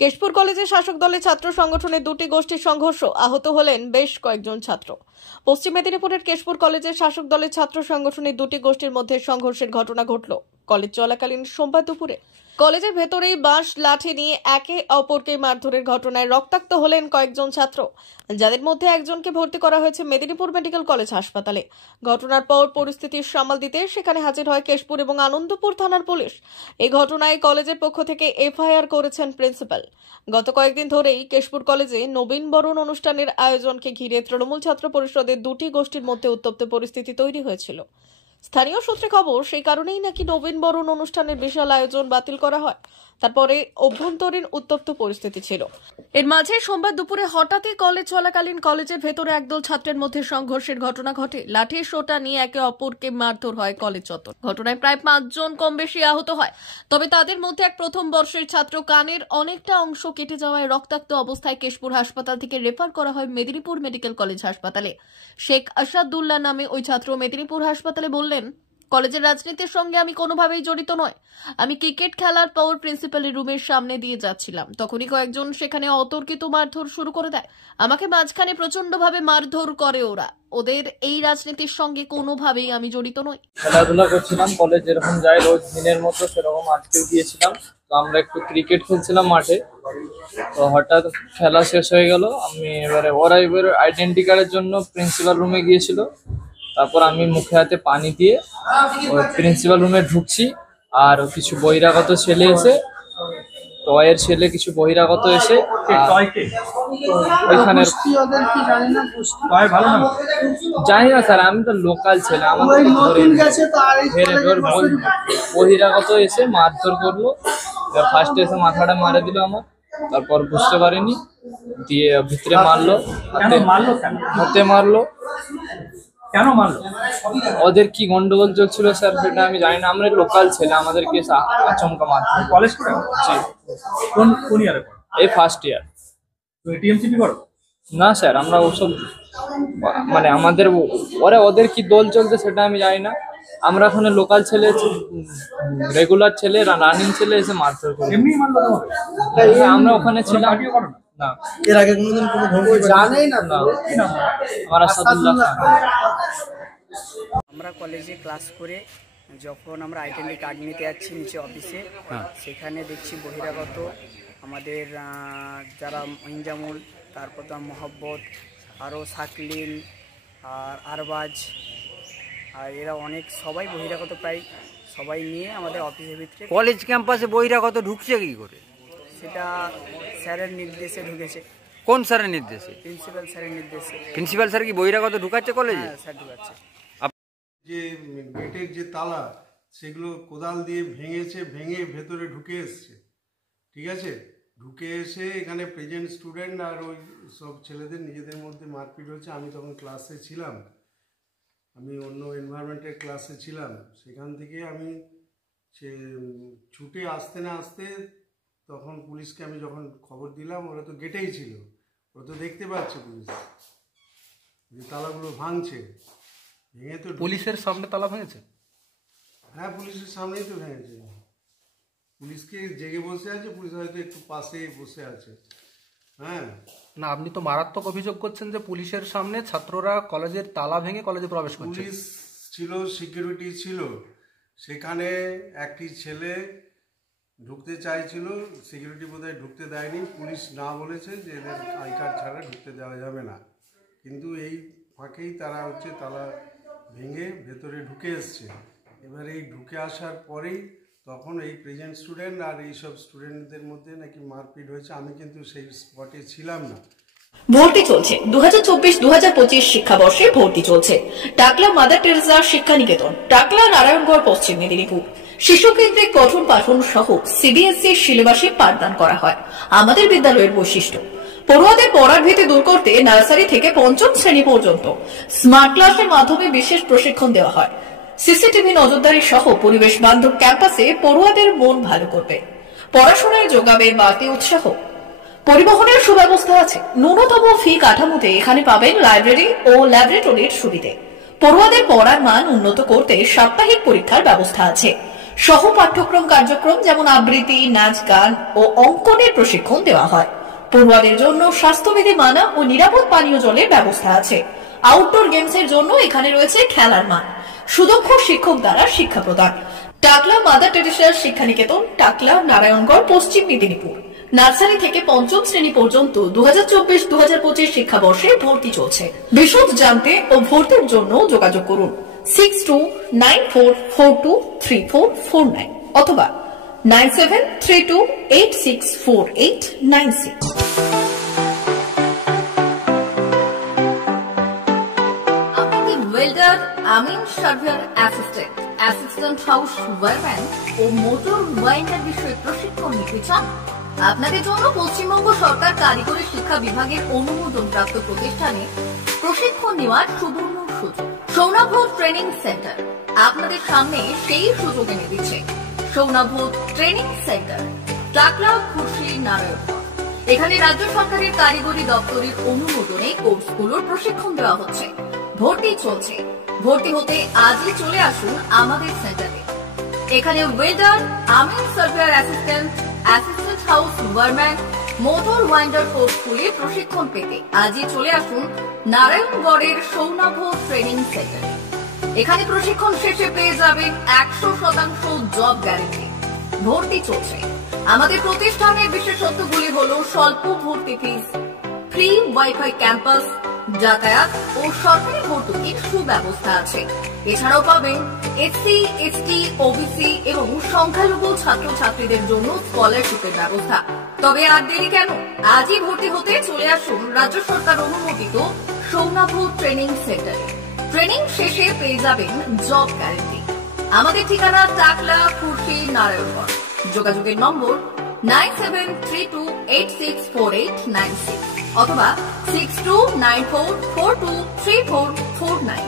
কেশপুর কলেজে শাসক দলের ছাত্র সংগঠনের দুটি গোষ্ঠীর সংঘর্ষ, আহত হলেন বেশ কয়েকজন ছাত্র। পশ্চিম মেদিনীপুরের কেশপুর কলেজের শাসক দলের ছাত্র সংগঠনের দুটি গোষ্ঠীর মধ্যে সংঘর্ষের ঘটনা ঘটল কলেজ চলাকালীন সোমবার দুপুরে। কলেজের ভেতরেই বাঁশ লাঠি নিয়ে একে অপরকে মারধরের ঘটনায় রক্তাক্ত হলেন কয়েকজন ছাত্র, যাদের মধ্যে একজনকে ভর্তি করা হয়েছে মেদিনীপুর মেডিকেল কলেজ হাসপাতালে। ঘটনার পর পরিস্থিতি সামাল দিতে সেখানে হাজির হয় কেশপুর এবং আনন্দপুর থানার পুলিশ। এই ঘটনায় কলেজের পক্ষ থেকে এফআইআর করেছেন প্রিন্সিপাল। গত কয়েকদিন ধরেই কেশপুর কলেজে নবীন বরণ অনুষ্ঠানের আয়োজনকে ঘিরে তৃণমূল ছাত্র পরিষদের দুটি গোষ্ঠীর মধ্যে উত্তপ্ত পরিস্থিতি তৈরি হয়েছিল। স্থানীয় সূত্রে খবর, সেই কারণেই নাকি নবীন বরণ অনুষ্ঠানের বিশাল আয়োজন বাতিল করা হয়। তারপরে অভ্যন্তরীণ উত্তপ্ত পরিস্থিতি ছিল। এর মাঝে সোমবার দুপুরে হঠাৎই কলেজ চলাকালীন কলেজের ভেতরে একদল ছাত্রের মধ্যে সংঘর্ষের ঘটনা ঘটে। লাঠি সোঁটা নিয়ে একে অপরকে মারধর হয় কলেজ চত্বর। ঘটনায় প্রায় 5 জন কম বেশি আহত হয়। তবে তাদের মধ্যে এক প্রথম বর্ষের ছাত্র কানের অনেকটা অংশ কেটে যাওয়ায় রক্তাক্ত অবস্থায় কেশপুর হাসপাতাল থেকে রেফার করা হয় মেদিনীপুর মেডিকেল কলেজ হাসপাতালে। শেখ আসাদুল্লাহ নামে ওই ছাত্র মেদিনীপুর হাসপাতালে বললেন, কলেজের রাজনীতির সঙ্গে আমি কোনোভাবেই জড়িত নয়। আমি ক্রিকেট খেলার পর প্রিন্সিপালের রুমের সামনে দিয়ে যাচ্ছিলাম, তখনই কয়েকজন সেখানে অতর্কিত মারধর শুরু করে দেয়। আমাকে মাঝখানে প্রচন্ডভাবে মারধর করে ওরা। ওদের এই রাজনীতির সঙ্গে কোনোভাবেই আমি জড়িত নই। খেলাধুলা করছিলাম, কলেজ যেরকম যাই রোজ দিনের মতো সেরকম আজকেও গিয়েছিলাম। তো আমরা একটু ক্রিকেট খেলছিলাম মাঠে, তো হঠাৎ খেলা শেষ হয়ে গেল। ওরা এবারে আইডেন্টি কার্ডের জন্য প্রিন্সিপাল রুমে গিয়েছিল। তারপর আমি মুখে হাতে পানি দিয়ে ওই প্রিন্সিপাল রুমে ঢুকছি, আর কিছু বহিরাগত ছেলে এসে টয়ের ছেলে কিছু বহিরাগত এসে ওইখানে জানি না স্যার, আমি তো লোকাল ছেলে, আমাদের বহিরাগত এসে মারধর করলো। ফার্স্টে এসে মাথাটা মারে দিল আমার, তারপর বুঝতে পারিনি, দিয়ে ভিতরে মারলো, হাতে মারলো। কেন মারলো? ওদের কি গন্ডগোল চলছিল স্যার সেটা আমি জানি না। আমরা লোকাল ছেলে, আমাদেরকে আচমকা মারছে। কলেজ করে? জি। কোন ইয়ারে পড়ো? এই ফার্স্ট ইয়ার। তো টিএমসিপি করো? না স্যার, আমরা ওসব আমাদের ওদের কি দল চলছে সেটা আমি জানি না। আমরা ওখানে লোকাল ছেলে, রেগুলার ছেলে, রানিং ছেলে এসে মারধর করি। এমনি মারলো তোমাকে? আমরা ওখানে ছিলাম না। এর আগে কোনোদিন কোনো ভঙ্গি জানেই না। আমার আসাদুল্লাহ খান। আমরা কলেজে ক্লাস করে যখন আমরা আইডেন্টি কার্ড নিতে যাচ্ছি নিচে অফিসে, সেখানে দেখছি বহিরাগত আমাদের যারা ইনজামুল, তারপর তো মোহাব্বত, আরও শাকলিন আর আরবাজ, আর এরা অনেক সবাই বহিরাগত প্রায় সবাই নিয়ে আমাদের অফিসের ভিতরে। কলেজ ক্যাম্পাসে বহিরাগত ঢুকছে কি করে? সেটা স্যারের নির্দেশে ঢুকেছে। কোন স্যারের নির্দেশে? প্রিন্সিপাল স্যারের নির্দেশে। প্রিন্সিপাল স্যার কি বহিরাগত ঢুকাচ্ছে কলেজে? হ্যাঁ স্যার ঢুকাচ্ছে। যে গেটের যে তালা সেগুলো কোদাল দিয়ে ভেঙে ভেতরে ঢুকে এসছে। ঠিক আছে, ঢুকে এসে এখানে প্রেজেন্ট স্টুডেন্ট আর ওই সব ছেলেদের নিজেদের মধ্যে মারপিট হচ্ছে। আমি তখন ক্লাসে ছিলাম, আমি অন্য এনভায়রনমেন্টের ক্লাসে ছিলাম। সেখান থেকে আমি ছুটে আসতে না আসতে তখন পুলিশকে আমি যখন খবর দিলাম, ওরা তো গেটেই ছিল, ওরা তো দেখতে পাচ্ছে পুলিশ যে তালাগুলো ভাঙছে। ভেঙে তো পুলিশের সামনে তালা ভেঙেছে? হ্যাঁ, পুলিশের সামনেই তো ভেঙেছে। পুলিশকে জেগে বসে আছে, পুলিশ হয়তো একটু পাশে বসে আছে। হ্যাঁ না, আপনি তো মারাত্মক অভিযোগ করছেন যে পুলিশের সামনে ছাত্ররা কলেজের তালা ভেঙে কলেজে প্রবেশ করছে। পুলিশ ছিল, সিকিউরিটি ছিল, সেখানে একটি ছেলে ঢুকতে চাইছিল, সিকিউরিটি বোধহয় ঢুকতে দেয়নি। পুলিশ না বলেছে যে এদের আই কার্ড ছাড়া ঢুকতে দেওয়া যাবে না, কিন্তু এই ফাঁকেই তারা তালা ভেঙে ভেতরে ঢুকে এসছে। এবার এই ঢুকে আসার পরেই তখন এই প্রেজেন্ট স্টুডেন্ট আর এইসব স্টুডেন্টদের মধ্যে নাকি মারপিট হয়েছে। আমি কিন্তু সেই স্পটে ছিলাম না। ভর্তি চলছে 2024-2025 শিক্ষাবর্ষে ভর্তি চলছে টাকলা মাদার টেরেসা শিক্ষা নিকেতন, টাকলা, নারায়ণগড়, পশ্চিম মেদিনীপুর। শিশু কেন্দ্রিক পঠন পাঠন সহ সিবিএসই সিলেবাসে পাঠদান করা হয়। আমাদের বিদ্যালয়ের বৈশিষ্ট্য, পড়ুয়াদের পড়ার ভীতি দূর করতে নার্সারি থেকে 5ম শ্রেণী পর্যন্ত স্মার্ট ক্লাসের মাধ্যমে বিশেষ প্রশিক্ষণ দেওয়া হয়। সিসিটিভি নজরদারি সহ পরিবেশ বান্ধব ক্যাম্পাসে পড়ুয়াদের মন ভালো করবে, পড়াশোনায় যোগাবে বাড়তি উৎসাহ। পরিবহনের সুব্যবস্থা আছে। ন্যূনতম ফি কাঠামোতে এখানে পাবেন লাইব্রেরি ও ল্যাবরেটরির সুবিধে। পড়ুয়াদের পড়ার মান উন্নত করতে সাপ্তাহিক পরীক্ষার ব্যবস্থা আছে। সহ পাঠ্যক্রম কার্যক্রম যেমন আবৃত্তি, নাচ, গান ও অঙ্কনের প্রশিক্ষণ দেওয়া হয়। পড়ুয়াদের জন্য স্বাস্থ্যবিধি মানা ও নিরাপদ পানীয় জলের ব্যবস্থা আছে। আউটডোর গেমসের জন্য এখানে রয়েছে খেলার মাঠ, সুদক্ষ শিক্ষক দ্বারা শিক্ষা প্রদান। টাকলা মাদার টেরেসা শিক্ষানিকেতন, টাকলা, নারায়ণগড়, পশ্চিম মেদিনীপুর। নার্সারি থেকে পঞ্চম শ্রেণী পর্যন্ত 2024-2025 শিক্ষাবর্ষে ভর্তি চলছে। বিশদ জানতে ও ভর্তির জন্য যোগাযোগ করুন 6294423449 অথবা 9732864896। আপনি ওয়েল্ডার, আমিন surveyor assistant, assistant house wireman ও মোটর ওয়াইন্ডার বিষয়ে প্রশিক্ষণ নিতে চান? আপনাদের জন্য পশ্চিমবঙ্গ সরকার কারিগরি শিক্ষা বিভাগের অনুমোদনপ্রাপ্ত প্রতিষ্ঠানে প্রশিক্ষণ নেওয়ার সুবর্ণ সুযোগ। সৌনাভ ট্রেনিং সেন্টার আপনাদের সামনে সেই সুযোগ এনে দিচ্ছে। সৌনাভ ট্রেনিং সেন্টার, টাকলা, খুশি, নারায়ণগড়। এখানে রাজ্য সরকারের কারিগরি দপ্তরের অনুমোদনে কোর্সগুলোর প্রশিক্ষণ দেওয়া হচ্ছে। ভর্তি চলছে। ভর্তি হতে আজই চলে আসুন আমাদের সেন্টারে। এখানে ওয়েল্ডার, আমিন surveyor assistant, assistant house wireman, motor winder কোর্সগুলির প্রশিক্ষণ পেতে আজই চলে আসুন নারায়ণগড়ের সৌনাভ ট্রেনিং সেন্টারে। এখানে প্রশিক্ষণ শেষে পেয়ে যাবেন 100% জব গ্যারেন্টি। ভর্তি চলছে। আমাদের প্রতিষ্ঠানের বিশেষত্বগুলি হল স্বল্প ভর্তি ফিস, ফ্রি ওয়াইফাই ক্যাম্পাস, যাতায়াত ও সরকারি ভর্তুকির সুব্যবস্থা আছে। এছাড়াও পাবেন এসসি, এসটি, ওবিসি এবং সংখ্যালঘু ছাত্রছাত্রীদের জন্য স্কলারশিপের ব্যবস্থা। তবে আর দেরি কেন, আজই ভর্তি হতে চলে আসুন রাজ্য সরকার অনুমোদিত সৌনাভ ট্রেনিং সেন্টারে। ট্রেনিং শেষে পেয়ে যাবেন জব গ্যারেন্টি। আমাদের ঠিকানা টাকলা, খুশি, নারায়ণগড়। যোগাযোগের নম্বর 9732864896 অথবা 6294423449।